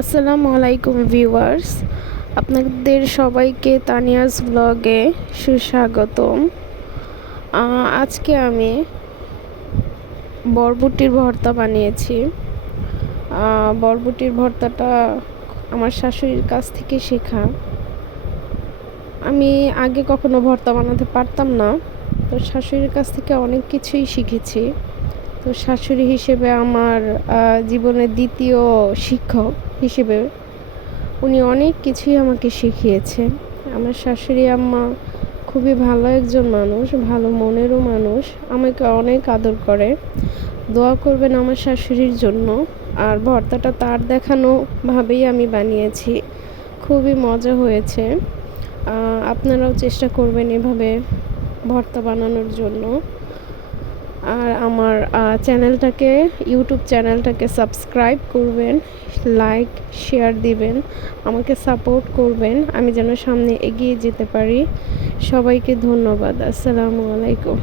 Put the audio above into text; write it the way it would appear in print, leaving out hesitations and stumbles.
আসসালামু আলাইকুম ভিউয়ার্স, আপনাদের সবাইকে তানিয়াস ব্লগে সুস্বাগতম। আজকে আমি বরবটির ভর্তা বানিয়েছি। বরবটির ভর্তাটা আমার শাশুড়ির কাছ থেকে শেখা। আমি আগে কখনো ভর্তা বানাতে পারতাম না, তো শাশুড়ির কাছ থেকে অনেক কিছুই শিখেছি। তো শাশুড়ি হিসেবে আমার জীবনের দ্বিতীয় শিক্ষক হিসেবে উনি অনেক কিছুই আমাকে শিখিয়েছে। আমার শাশুড়ি আম্মা খুবই ভালো একজন মানুষ, ভালো মনেরও মানুষ, আমাকে অনেক আদর করে। দোয়া করবেন আমার শাশুড়ির জন্য। আর ভর্তাটা তার দেখানো ভাবেই আমি বানিয়েছি, খুবই মজা হয়েছে। আপনারাও চেষ্টা করবেন এভাবে ভর্তা বানানোর জন্য। আর আমার ইউটিউব চ্যানেলটাকে সাবস্ক্রাইব করবেন, লাইক শেয়ার দিবেন, আমাকে সাপোর্ট করবেন, আমি যেন সামনে এগিয়ে যেতে পারি। সবাইকে ধন্যবাদ। আসসালামু আলাইকুম।